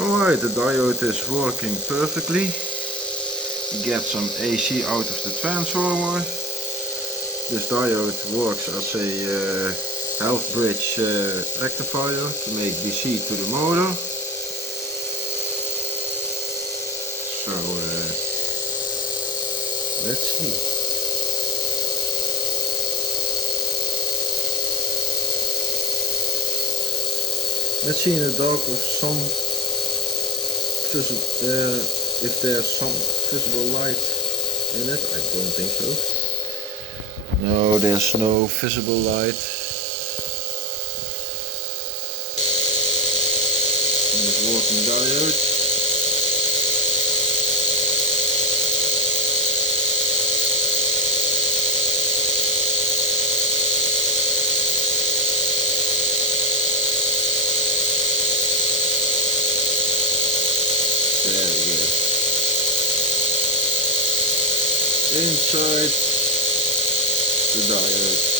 Alright, the diode is working perfectly. You get some AC out of the transformer. This diode works as a half bridge rectifier to make DC to the motor. So let's see. Let's see in the dark if there's some visible light in it. I don't think so. No, there's no visible light. On this working diode. There we go. Inside the diode.